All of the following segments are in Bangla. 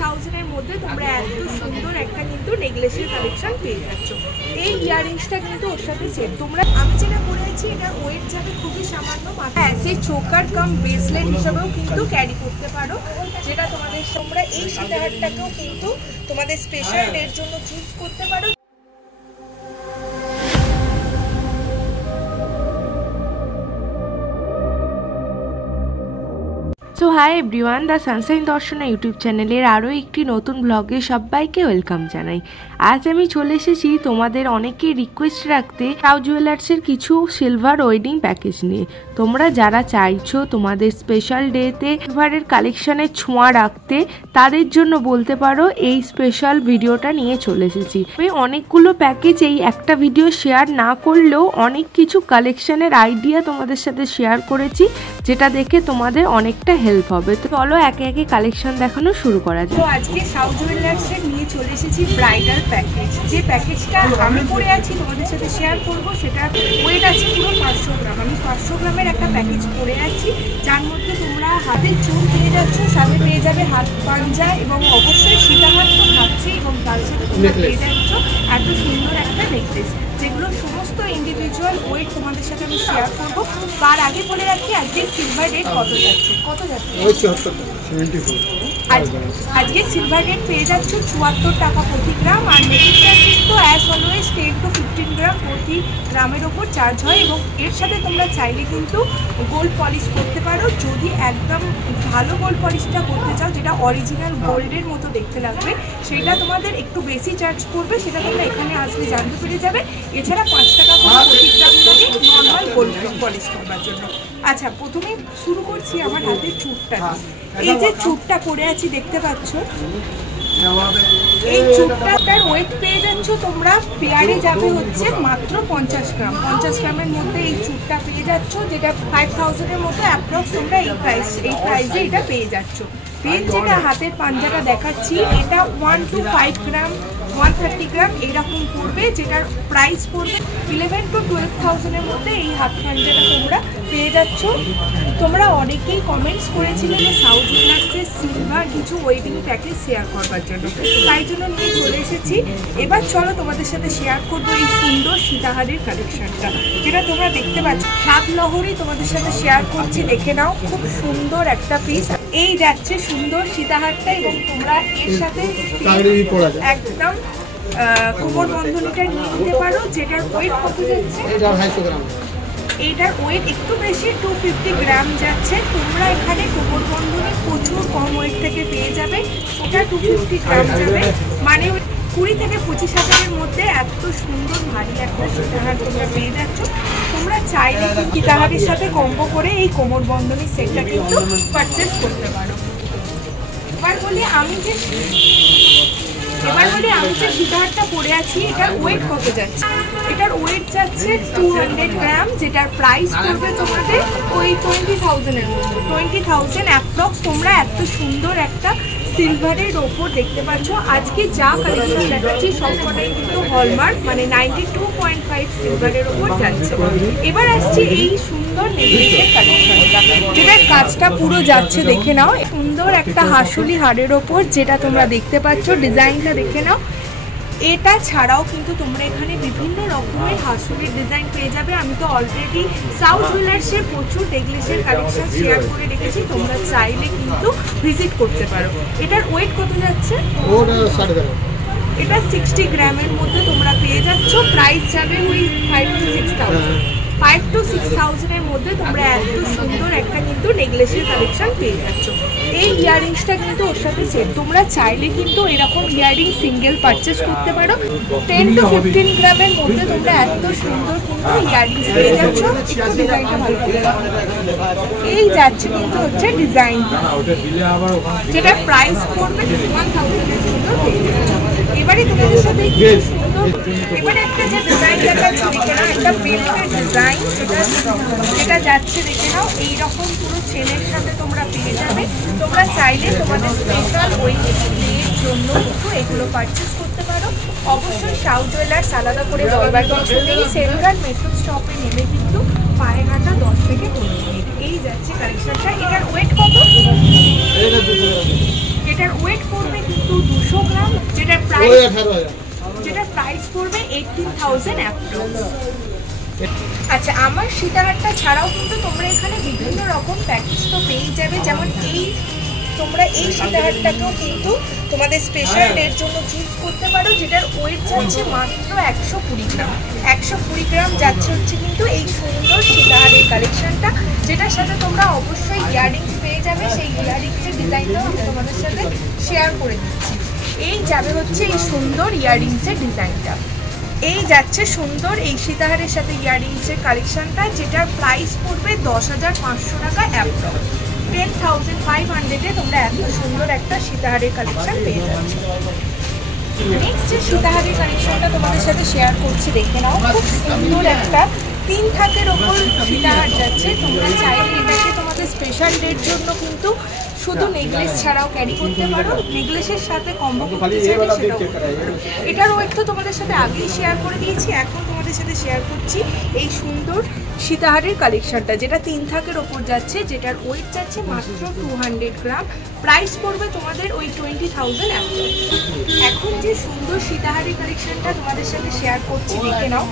6000 এর মধ্যে তোমরা এত সুন্দর একটা কিন্তু নেকলেসের কালেকশন পেয়ে যাচ্ছ। এই ইয়াররিংসটা কিন্তু ওর সাথে সেট। তোমরা আমি যেটা বলেছি এটা ওয়েট যাবে খুবই সামান্য, সেই চোকার কাম ব্রেসলেট হিসেবেও কিন্তু ক্যারি করতে পারো, যেটা তোমাদের তোমরা এই সীতাহারটাকেও কিন্তু তোমাদের স্পেশাল ডের জন্য চুজ করতে পারো। So hi everyone, the Sunshine Darshana YouTube চ্যানেলের আরও একটি নতুন ব্লগে সবাইকে ওয়েলকাম জানাই। আজ আমি চলে এসেছি তোমাদের অনেকেই রিকোয়েস্ট রাখতে সাউ জুয়েলার্সের কিছু সিলভার ওয়েডিং প্যাকেজ নিয়ে। তোমরা যারা চাইছো তোমাদের স্পেশাল ডেতে সিলভারের কালেকশানের ছোঁয়া রাখতে, তাদের জন্য বলতে পারো এই স্পেশাল ভিডিওটা নিয়ে চলে এসেছি। আমি অনেকগুলো প্যাকেজ এই একটা ভিডিও শেয়ার না করলেও অনেক কিছু কালেকশানের আইডিয়া তোমাদের সাথে শেয়ার করেছি, যেটা দেখে তোমাদের অনেকটা হেল্প হবে। তো চলো একে একে কালেকশন দেখানো শুরু করা যায়। তো আজকে সাউ জুয়েলার্সের নিয়ে চলে এসেছি ব্রাইডাল প্যাকেজ। যে প্যাকেজটা আমি পরে আছি তোমাদের সাথে শেয়ার করব, সেটা ওয়েট আছে পুরো 500 গ্রাম। আমি 500 গ্রামের একটা প্যাকেজ পরে আছি, যার মধ্যে তোমরা হাতের চুল পেয়ে যাচ্ছ, সাথে পেয়ে যাবে হাত পাঞ্জা এবং অবশ্যই সীতাহার তো থাকছে, এবং তার সাথে তোমরা পেয়ে যাচ্ছ এত সুন্দর একটা নেকলেস, যেগুলো সমস্ত ইন্ডিভিজুয়াল ওয়েট তোমাদের সাথে আমি শেয়ার করবো। তার আগে বলে রাখি আজকে সিলভার রেট কত যাচ্ছে। আজকে সিলভার রেট পেয়ে যাচ্ছ 74 টাকা প্রতি গ্রাম, আর মেকিং চার্জেস তো অ্যাজ অলওয়েজ 10 to 15 গ্রাম প্রতি গ্রামের ওপর চার্জ হয়। এবং এর সাথে তোমরা চাইলে কিন্তু গোল্ড পলিশ করতে পারো, যদি একদম ভালো গোল্ড পলিশটা করতে চাও, যেটা অরিজিনাল গোল্ডের মতো দেখতে লাগবে, সেটা তোমাদের একটু বেশি চার্জ পড়বে, সেটা তোমরা এখানে আসলে জানতে পেরে যাবে। এছাড়া 5 টাকা করে প্রতি গ্রাম লাগে নর্মাল গোল্ড পলিশ করবার জন্য। আচ্ছা, প্রথমে শুরু করছি আমার হাতের চুটটা। এই যে চুটটা পরে আছি দেখতে পাচ্ছ, এই চুটটার ওয়েট পেয়ে যাচ্ছ তোমরা পেয়ারে যাবে হচ্ছে মাত্র 50 গ্রাম। 50 গ্রামের মধ্যে এই চুটটা পেয়ে যাচ্ছ, যেটা 5000 এর মতো অ্যাপ্রক্স তোমরা এই প্রাইসে এটা পেয়ে যাচ্ছ। দেন যেটা হাতের পাঞ্জাটা দেখাচ্ছি, এটা 1 to 5 গ্রাম 130 গ্রাম এরকম পড়বে, যেটার প্রাইস পড়বে 11 to 12,000 এর মধ্যে। এই হাত পাঞ্জাটা তোমরা পেয়ে যাচ্ছ। তোমরা অনেকেই কমেন্টস করেছিলে যে সাউ জুয়েলার্সের সিলভার কিছু ওয়েডিং প্যাকেজ শেয়ার করবার জন্য, তাই জন্য নিয়ে চলে এসেছি। এবার চলো তোমাদের সাথে শেয়ার করবো এই সুন্দর সীতাহারের কালেকশনটা, যেটা তোমরা দেখতে পাচ্ছ। 7 লহরি তোমাদের সাথে শেয়ার করছি, দেখে নাও, খুব সুন্দর একটা পিস। এই যাচ্ছে সুন্দর সীতাহারটা, এবং তোমরা এর সাথে একদম কোমর বন্ধনীটা নিয়ে নিতে পারো, যেটার ওয়েট কত যাচ্ছে, এইটার ওয়েট একটু বেশি 250 গ্রাম যাচ্ছে। তোমরা এখানে কোমর বন্ধনী প্রচুর কম ওয়েট থেকে পেয়ে যাবে, ওটা 250 গ্রাম যাবে, মানে 20 থেকে 25,000 এর মধ্যে এত সুন্দর ভারী একটা সীতাহার তোমরা পেয়ে যাচ্ছ। তোমরা চাইলে সীতাহারের সাথে কম্বো করে এই কোমর বন্ধনী সেটটা কিন্তু পারচেস করতে পারো। এবার বলি আমি যে সীতাহারটা পরে আছি, এটার ওয়েট কত যাচ্ছে। এটার ওয়েট যাচ্ছে 200 গ্রাম, যেটার প্রাইস পড়বে তোমাদের ওই 20,000 এর মধ্যে। 20,000 অ্যাপ্রক্স। তোমরা এত সুন্দর একটা সিলভারের ওপর দেখতে পাচ্ছ। আজকে যা কালেকশন দেখাচ্ছি সবকটাই কিন্তু হলমার্ক, মানে 92.5 সিলভারের ওপর যাচ্ছে। এবার আসছি এই সুন্দর নেকলেসের কালেকশনটা, যেটার কাজটা পুরো যাচ্ছে, দেখে নাও। সুন্দর একটা হাসুলি হাড়ের ওপর, যেটা তোমরা দেখতে পাচ্ছ, ডিজাইনটা দেখে নাও। এটা ছাড়াও কিন্তু তোমরা এখানে বিভিন্ন রকমের হাসুলির ডিজাইন পেয়ে যাবে। আমি তো অলরেডি সাউ জুয়েলার্সের প্রচুর নেকলেসের কালেকশন শেয়ার করে রেখেছি, তোমরা চাইলে কিন্তু ভিজিট করতে পারো। এটার ওয়েট কত যাচ্ছে, এটা 60 গ্রামের মধ্যে তোমরা পেয়ে যাচ্ছ। প্রাইস যাবে ওই 5 to 6,000 এর মধ্যে। তোমরা এত সুন্দর একটা কিন্তু নেকলেসের কালেকশন পেয়ে যাচ্ছ। এই ইয়াররিংসটা কিন্তু ওর সাথে সেট। তোমরা চাইলে কিন্তু এরকম ইয়াররিং সিঙ্গেল পারচেস করতে পারো। 10 to 15 গ্রামের মধ্যে তোমরা এত সুন্দর কিন্তু ইয়াররিংস পেয়ে যাচ্ছ। ডিজাইনটা ভালো করে এই যাচ্ছে কিন্তু হচ্ছে ডিজাইনটা, যেটা প্রাইস পড়বে 1,000 এর মধ্যে পেয়ে যাচ্ছ। এবারে তোমাদের সাথে এবারে একটা যে ডিজাইন দেখাচ্ছি, দেখে নাও, একটা বেল্টের ডিজাইন, যেটা যাচ্ছে দেখে নাও। এইরকম পুরো চেনের সাথে তোমরা পেয়ে যাবে। তোমরা চাইলে তোমাদের স্পেশাল ওই বিয়ের জন্য কিন্তু এগুলো পারচেস করতে পারো। অবশ্যই সাউ জুয়েলার্স আলাদা করে বলবার কিছু নেই, সেন্ট্রাল মেট্রো স্টপে নেমে কিন্তু পায়ে হাঁটা 10 থেকে 15 মিনিট। এই যাচ্ছে কালেকশনটা। এটার ওয়েট কত, এটার ওয়েট পড়বে টু 200 গ্রাম, যেটার প্রাইস পড়বে 18,000 অ্যাপ্রক্স। আচ্ছা, আমার সীতাহারটা ছাড়াও কিন্তু তোমরা এখানে বিভিন্ন রকম প্যাকেজ তো পেয়ে যাবে। যেমন তোমরা এই সীতাহারটাকেও কিন্তু তোমাদের স্পেশাল ডের জন্য চুজ করতে পারো, যেটার ওয়েট যাচ্ছে মাত্র 120 গ্রাম। 120 গ্রাম যাচ্ছে হচ্ছে কিন্তু এই সুন্দর সীতাহারের কালেকশনটা, যেটার সাথে তোমরা অবশ্যই ইয়াররিংস পেয়ে যাবে। সেই ইয়াররিংসের ডিজাইনটাও আমি তোমাদের সাথে শেয়ার করে দিচ্ছি। এই যাবে হচ্ছে এই সুন্দর ইয়াররিংসের ডিজাইনটা, এই যাচ্ছে সুন্দর এই সীতাহারের সাথে ইয়াররিংসের কালেকশনটা, যেটার প্রাইস পড়বে 10,500 টাকা অ্যাপ্রক্স। 10,500-এ তোমরা এত সুন্দর একটা সীতাহারের কালেকশন পেয়ে যাচ্ছ। নেক্সট যে সীতাহারের কালেকশনটা তোমাদের সাথে শেয়ার করছি, দেখে নাও। খুব সুন্দর একটা 3 থাকের ওপর সীতাহার যাচ্ছে। তোমরা চাইলে এটাকে তোমাদের স্পেশাল ডের জন্য কিন্তু শুধু নেকলেস ছাড়াও ক্যারি করতে পারো, নেকলেসের সাথে কম্বো করতে চাইলে সেটাও করতে পারো। এটার ওয়েট তো তোমাদের সাথে আগেই শেয়ার করে দিয়েছি, এখন তোমাদের সাথে শেয়ার করছি এই সুন্দর সীতাহারের কালেকশনটা, যেটা 3 থাকের ওপর যাচ্ছে, যেটার ওয়েট যাচ্ছে মাত্র 200 গ্রাম। প্রাইস পড়বে তোমাদের ওই 20,000 অ্যাপ্রক্স। এখন যে সুন্দর সীতাহারের কালেকশনটা তোমাদের সাথে শেয়ার করছি, দেখে নাও।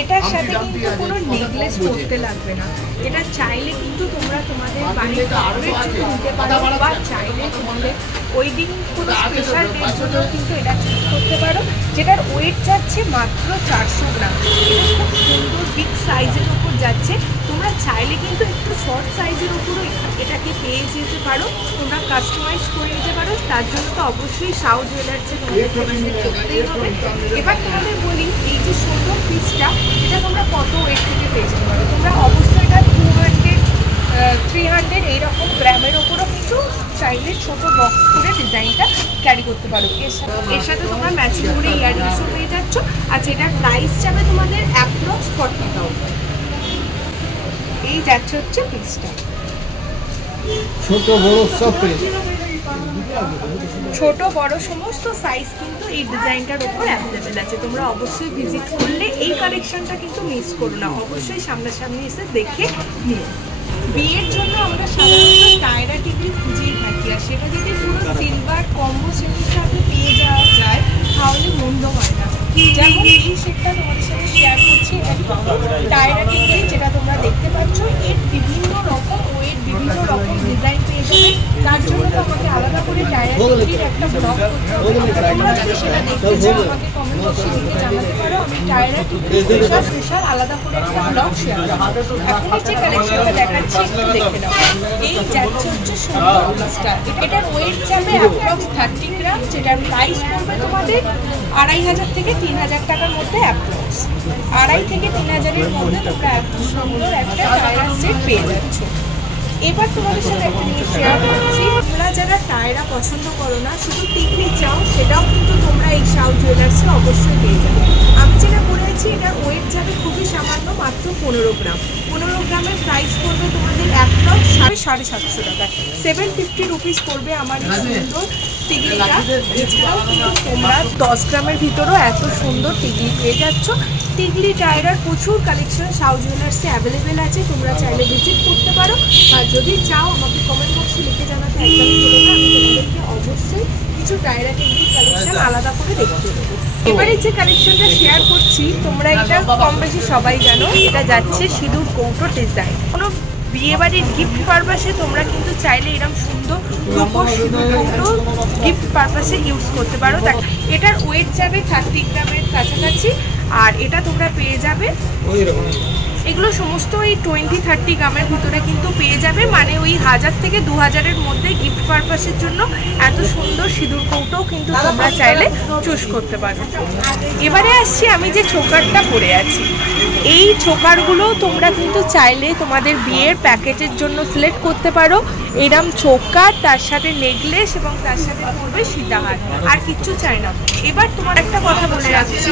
এটার সাথে কিন্তু কোনো নেকলেস পরতে লাগবে না। এটা চাইলে কিন্তু তোমরা তোমাদের বাড়ির কাপড়ের জন্য নিতে পারো, বা চাইলে তোমাদের ওই দিন কোনো স্পেশাল ডের জন্য কিন্তু এটা চুজ করতে পারো, যেটার ওয়েট যাচ্ছে মাত্র 400 গ্রাম। এটা খুব সুন্দর বিগ সাইজের উপর যাচ্ছে। তোমরা চাইলে কিন্তু একটু শর্ট সাইজের উপরও এটাকে পেয়ে যেতে পারো, তোমরা কাস্টমাইজ করে নিতে পারো। তার জন্য তো অবশ্যই সাউ জুয়েলার্সে তোমাদেরকে ভিজিট করতেই হবে। এবার তোমাদের বলি, এই যে সুন্দর পিসটা, এটা তোমরা কত ওয়েট থেকে পেয়ে যেতে পারো। তোমরা অবশ্যই এটা 200, 300 এইরকম গ্রামের ওপরও কিন্তু চাইলে ছোট বক্স করে ডিজাইনটা ক্যারি করতে পারো। এর সাথে তোমরা ম্যাচিং করে ইয়াররিংসও পেয়ে যাচ্ছ। আর যেটার প্রাইস যাবে তোমাদের অ্যাপ্রক্স 40,000। এই যাচ্ছে হচ্ছে পিসটা। ছোট বড় সব ছোট বড় সমস্ত সাইজ কিন্তু এই ডিজাইনটার উপর অ্যাভেলেবেল আছে। তোমরা অবশ্যই ভিজিট করলে এই কালেকশনটা কিন্তু মিস করো না, অবশ্যই সামনাসামনি এসে দেখে নিও। বিয়ের জন্য আমরা সাধারণত টায়রা টিভি খুঁজেই থাকি, আর সেটা যদি পুরো সিলভার কম্বো সেটের সাথে পেয়ে যাওয়া যায় তাহলে মন্দ হয় না। যেমন এই সেটটা তোমাদের সাথে শেয়ার করছি, টায়রা টিভি, যেটা তোমরা দেখতে পাচ্ছ, এর বিভিন্ন রকম ওয়েট, বিভিন্ন রকম ডিজাইন পেয়ে যাবে। তার জন্য তো আমাকে আলাদা করে টায়রা টিভির একটা ব্লগ করতে হবে। তোমরা যদি সেটা দেখতে চাও আমাকে কমেন্ট বক্সে লিখে জানাতে পারো, আমি টায়রা টিভি স্পেশাল আলাদা করে একটা ব্লগ শেয়ার করবো। এখন যে কালেকশনটা দেখাচ্ছি একটু দেখে নাও। এই যাচ্ছে হচ্ছে সুন্দর পিসটা, এটার ওয়েট যাবে অ্যাপ্রক্স 30 গ্রাম, যেটার প্রাইস পড়বে তোমাদের 2,500 থেকে 3,000 টাকার মধ্যে অ্যাপ্রক্স। 2,500 থেকে 3,000-এর মধ্যে তোমরা এত সুন্দর একটা টায়রা সেট পেয়ে যাচ্ছ। এবার তোমাদের সাথে একটা জিনিস শেয়ার করছি, তোমরা যারা টায়রা পছন্দ করো না, শুধু টিকলি চাও, সেটাও কিন্তু তোমরা এই সাউ জুয়েলার্সে অবশ্যই পেয়ে যাবে। আমি যেটা বলেছি, এটার ওয়েট যাবে খুবই সামান্য, মাত্র 15 গ্রাম। 15 গ্রামের প্রাইস পড়বে তোমাদের অ্যাপ্রক্স 750 টাকা, 750 রুপিস পড়বে আমার এই সুন্দর টিকলিটা। এছাড়াও কিন্তু তোমরা 10 গ্রামের ভিতরেও এত সুন্দর টিকলি পেয়ে যাচ্ছ। টিকলি টায়রার প্রচুর কালেকশন সাউ জুয়েলার্সে অ্যাভেলেবেল আছে, তোমরা চাইলে ভিজিট করতে পারো। আর যদি চাও আমাকে কমেন্ট বক্সে লিখে জানাতে একদমই ভুলো না, আমি তোমাদেরকে অবশ্যই কিছু টায়রা টিকলি কালেকশন আলাদা করে দেখতে দেবো। এবারে যে কালেকশনটা শেয়ার করছি, তোমরা এটা কম বেশি সবাই জানো, এটা যাচ্ছে সিঁদুর কৌটো ডিজাইন। কোনো বিয়েবাড়ির গিফট পারপাসে তোমরা কিন্তু চাইলে এরকম সুন্দর রূপোর সিঁদুর কৌটো গিফট পারপাসে ইউজ করতে পারো। এটার ওয়েট যাবে 30 গ্রামের কাছাকাছি, আর এটা তোমরা পেয়ে যাবে এগুলো সমস্ত ওই 20-30 গ্রামের ভিতরে কিন্তু পেয়ে যাবে, মানে ওই 1000 থেকে 2000-এর মধ্যে গিফট পারপাসের জন্য এত সুন্দর সিঁদুর কৌটোও কিন্তু তোমরা চাইলে চুজ করতে পারো। এবারে আসছি আমি যে চোকারটা পরে আছি, এই চোকারগুলো তোমরা কিন্তু চাইলে তোমাদের বিয়ের প্যাকেজের জন্য সিলেক্ট করতে পারো। এরম চোকার, তার সাথে নেকলেস এবং তার সাথে পড়বে সীতাহার, আর কিচ্ছু চাই না। এবার তোমার একটা কথা বলে রাখছি,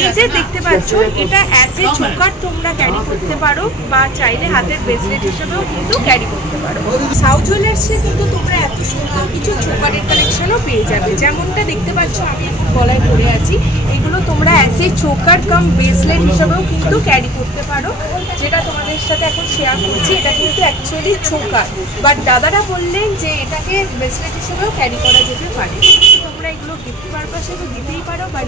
এই যে দেখতে পাচ্ছ, এটা অ্যাজ এ চোকার তোমরা ক্যারি করতে পারো, বা চাইলে হাতের ব্রেসলেট হিসেবেও কিন্তু ক্যারি করতে পারো। সাউ জুয়েলার্সে কিন্তু তোমরা এত সুন্দর কিছু চোকারের কালেকশনও পেয়ে যাবে। যেমনটা দেখতে পাচ্ছ আমি এখন গলায় পরে আছি, এগুলো তোমরা as a choker cum bracelet হিসেবেও কিন্তু ক্যারি করতে পারো। যেটা তোমাদের সাথে এখন শেয়ার করছি, এটা কিন্তু অ্যাকচুয়ালি চোকার, বাট দাদারা বললেন যে এটাকে ব্রেসলেট হিসেবেও ক্যারি করা যেতে পারে। তোমরা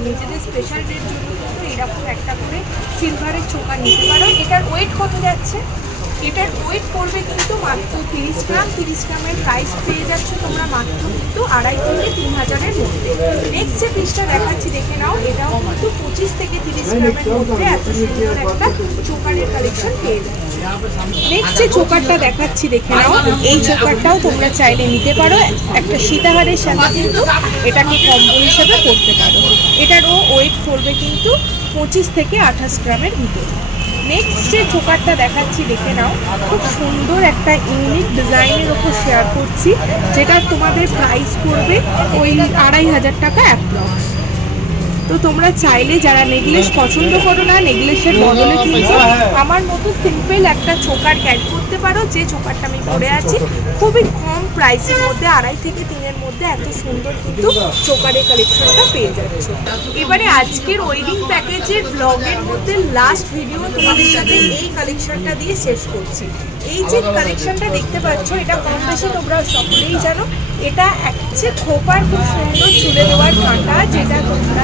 নিজেদের স্পেশাল ডের জন্য কিন্তু এরকম একটা করে সিলভারের চোকার নিতে পারো। এটার ওয়েট কত যাচ্ছে? এটার ওয়েট পড়বে কিন্তু মাত্র 30 গ্রাম। 30 গ্রামের প্রাইস পেয়ে যাচ্ছ তোমরা মাত্র কিন্তু 2,500 থেকে 3,000-এর মধ্যে। নেক্সট যে পিসটা দেখাচ্ছি দেখে নাও, এটাও কিন্তু 25 থেকে 30 গ্রামের মধ্যে এত সুন্দর একটা চোকারের কালেকশন পেয়ে যাচ্ছ। নেক্সট যে চোকারটা দেখাচ্ছি দেখে নাও, এই চোকারটাও তোমরা চাইলে নিতে পারো। একটা সীতাহারের সাথে কিন্তু এটাকে কম্বো হিসেবে করতে পারো। এটারও ওয়েট পড়বে কিন্তু 25 থেকে 28 গ্রামের ভিতরে। নেক্সট যে চোকারটা দেখাচ্ছি দেখে নাও, খুব সুন্দর একটা ইউনিক ডিজাইনের ওপর শেয়ার করছি, যেটা তোমাদের প্রাইস পড়বে ওই 2,500 টাকা অ্যাপ্রক্স। তো তোমরা চাইলে যারা নেকলেস পছন্দ করো না, নেকলেসের বদলে কিন্তু আমার মতো সিম্পল একটা চোকার ক্যারি করতে পারো। যে চোকারটা আমি পরে আছি খুবই কম প্রাইসের মধ্যে, 2.5 থেকে 3-এর মধ্যে এত সুন্দর কিন্তু চোকারের কালেকশনটা পেয়ে যাচ্ছ। এবারে আজকের ওয়েডিং প্যাকেজের ব্লগের মধ্যে লাস্ট ভিডিও তোমাদের সাথে এই কালেকশনটা দিয়ে শেষ করছি। এই যে কালেকশনটা দেখতে পাচ্ছ, এটা কম বেশি তোমরা সকলেই জানো। এটা হচ্ছে খোপার খুব সুন্দর চুলে দেওয়ার কাঁটা, যেটা তোমরা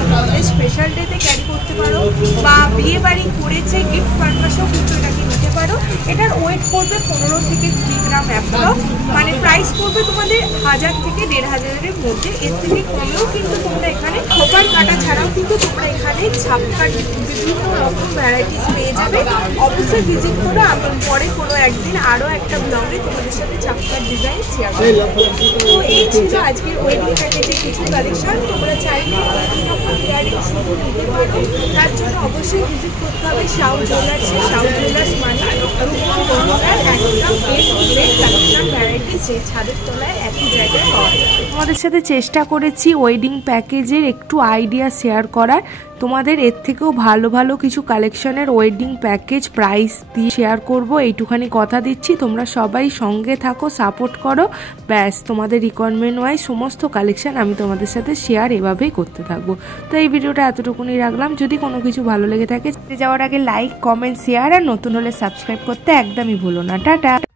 স্পেশাল ডেতে ক্যারি করতে পারো বা বিয়ে বাড়ি করেছে গিফট পারপাসেও কিন্তু এটাকে নিতে পারো। এটার ওয়েট পড়বে 15 থেকে 20 গ্রাম অ্যাপ্রক্স, মানে প্রাইস পড়বে তোমাদের 1000 থেকে 1,500-এর মধ্যে। এর থেকে কমেও কিন্তু তোমরা এখানে খোপার কাঁটা ছাড়াও কিন্তু তোমরা এখানে ছাপকার বিভিন্ন রকম ভ্যারাইটিস পেয়ে যাবে। অবশ্যই ভিজিট করো। আমি পরে কোনো একদিন আরও একটা ব্লগে তোমাদের সাথে ছাপকার ডিজাইন শেয়ার করবো। তো এই ছিল আজকের ওয়েডিং প্যাকেজের কিছু কালেকশন। তোমরা চাইলে এইরকম ইয়ারিং শুধু নিতে পারো, তার জন্য অবশ্যই ভিজিট করতে হবে শাউ জুয়েলার্সে। শাউ জুয়েলার্স মানে কালেকশন ভ্যারাইটিস যে ছাদের তলায় একই জায়গায় পাওয়া যায়। তোমাদের সাথে চেষ্টা করেছি ওয়েডিং প্যাকেজের একটু আইডিয়া শেয়ার করার। তোমাদের এর থেকেও ভালো ভালো কিছু কালেকশনের ওয়েডিং প্যাকেজ প্রাইস দিয়ে শেয়ার করব, এইটুখানি কথা দিচ্ছি। তোমরা সবাই সঙ্গে থাকো, সাপোর্ট করো, ব্যাস তোমাদের রিকোয়ারমেন্ট ওয়াইজ সমস্ত কালেকশন আমি তোমাদের সাথে শেয়ার এভাবেই করতে থাকবো। তো এই ভিডিওটা এতটুকুনি রাখলাম। যদি কোনো কিছু ভালো লেগে থাকে যাওয়ার আগে লাইক, কমেন্ট, শেয়ার আর নতুন হলে সাবস্ক্রাইব করতে একদমই ভুলো না। টাটা।